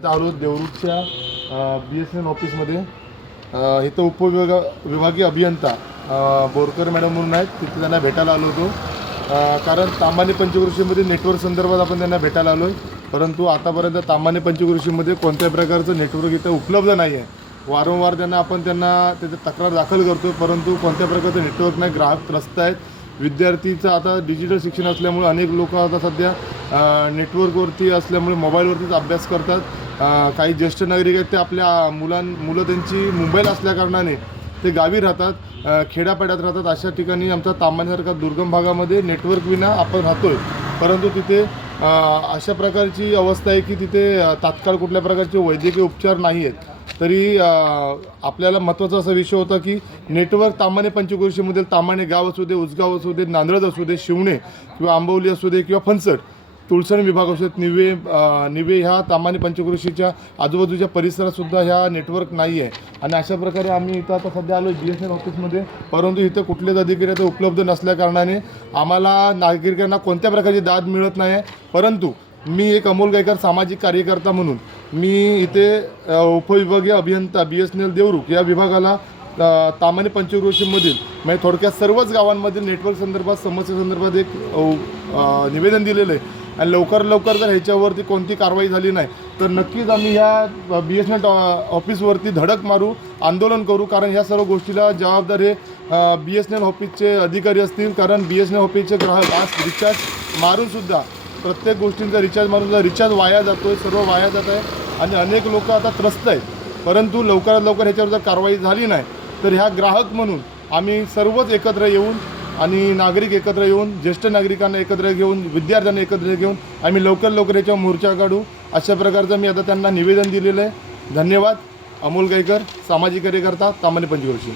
इथं आलो देवरूखच्या BSNL ऑफिसमध्ये. इथं विभागीय अभियंता बोरकर मॅडम म्हणून आहेत, तिथे त्यांना भेटायला आलो होतो. कारण ताम्हाणे पंचक्रोशीमध्ये नेटवर्क संदर्भात आपण त्यांना भेटायला आलो आहे, परंतु आतापर्यंत ताम्हाणे पंचक्रोशीमध्ये कोणत्याही प्रकारचं नेटवर्क इथं उपलब्ध नाही आहे. वारंवार त्यांना त्याची तक्रार दाखल करतो, परंतु कोणत्या प्रकारचं नेटवर्क नाही. ग्राहक त्रस्त आहेत. विद्यार्थीचं आता डिजिटल शिक्षण असल्यामुळे अनेक लोक आता सध्या नेटवर्कवरती असल्यामुळे मोबाईलवरतीच अभ्यास करतात. काही ज्येष्ठ नागरिक आहेत ते आपल्या मुलं त्यांची मुंबईला असल्याकारणाने ते गावी राहतात, खेड्यापाड्यात राहतात. अशा ठिकाणी आमचा ताम्हाणेसारखा दुर्गम भागामध्ये नेटवर्क विना आपण राहतो आहे, परंतु तिथे अशा प्रकारची अवस्था आहे की तिथे तात्काळ कुठल्या प्रकारचे वैद्यकीय उपचार नाही आहेत. तरी आपल्याला महत्त्वाचा असा विषय होता की नेटवर्क ताम्हाणे पंचक्रोशीमधील ताम्हाणे गाव असू दे, उसगाव असू दे, नांदळज असू दे, शिवणे किंवा आंबवली असू दे किंवा फणसट, तुळसणी विभाग असू दे, निवे ह्या ताम्हाणे पंचक्रोशीच्या आजूबाजूच्या परिसरातसुद्धा ह्या नेटवर्क नाही आहे. आणि अशा प्रकारे आम्ही इथं आता सध्या आलो BSNL ऑफिसमध्ये, परंतु इथं कुठलेच अधिकारी आता उपलब्ध नसल्याकारणाने आम्हाला नागरिकांना कोणत्या प्रकारची दाद मिळत नाही आहे. परंतु मी एक अमोल गायकर सामाजिक कार्यकर्ता म्हणून मी इथे उपविभागीय अभियंता BSNL देवरूख या विभागाला ताम्हाणे पंचक्रोशीमधील म्हणजे थोडक्यात सर्वच गावांमधील नेटवर्क संदर्भात समस्येसंदर्भात एक निवेदन दिलेलं आहे. आणि लवकर जर ह्याच्यावरती कोणती कारवाई झाली नाही तर नक्कीच आम्ही ह्या BSNL ऑफिसवरती धडक मारू, आंदोलन करू. कारण ह्या सर्व गोष्टीला जबाबदार हे BSNL ऑफिसचे अधिकारी असतील. कारण BSNL ऑफिसचे ग्राहक आज रिचार्ज मारूनसुद्धा प्रत्येक गोष्टींचा रिचार्ज वाया जातो आहे, सर्व वाया जात आहे आणि अनेक लोक आता त्रस्त आहेत. परंतु लवकरात लवकर ह्याच्यावर जर कारवाई झाली नाही तर ह्या ग्राहक म्हणून आम्ही सर्वच एकत्र येऊन आणि नागरिक एकत्र येऊन, ज्येष्ठ नागरिकांना एकत्र घेऊन, विद्यार्थ्यांना एकत्र घेऊन आम्ही लवकर याच्यावर मोर्चा काढू. अशा प्रकारचं मी आता त्यांना निवेदन दिलेलं आहे. धन्यवाद. अमोल गायकर, सामाजिक कार्यकर्ता, ताम्हाणे पंचक्रोशी.